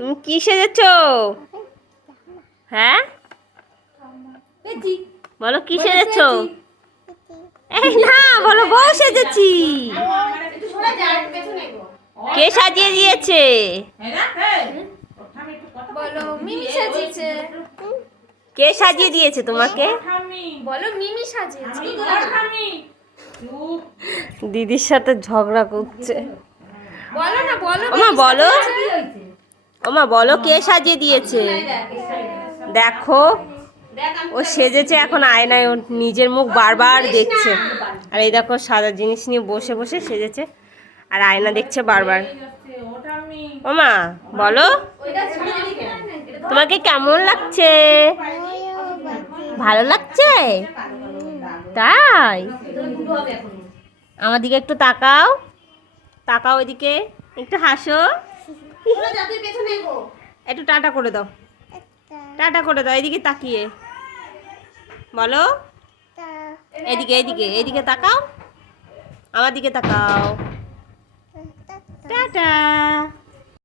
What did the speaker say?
তুমি কি সেজেছো? হ্যাঁ বলো কি সেজেছো? এই না বলো বউ সেজেছি। কে সাজিয়ে দিয়েছে? বলো মিমি সাজিয়েছে। কে সাজিয়ে দিয়েছে তোমাকে? বলো মিমি সাজিয়েছে। দিদির সাথে ঝগড়া করছে। বলো না বলো ওমা বলো, ওমা বলো কে সাজিয়ে দিয়েছে? দেখো ও সেজেছে, এখন আয়নায় ও নিজের মুখ বারবার দেখছে। আর এই দেখো সাদা জিনিস নিয়ে বসে বসে সেজেছে আর আয়না দেখছে বারবার। ওমা বলো তোমাকে কেমন লাগছে? ভালো লাগছে? তাই আমার দিকে একটু তাকাও, তাকাও ওইদিকে, একটু হাসো, একটু টাটা করে দাও, টাটা করে দাও এদিকে তাকিয়ে বলো। এদিকে এদিকে এদিকে তাকাও, আমার দিকে তাকাও, টাটা।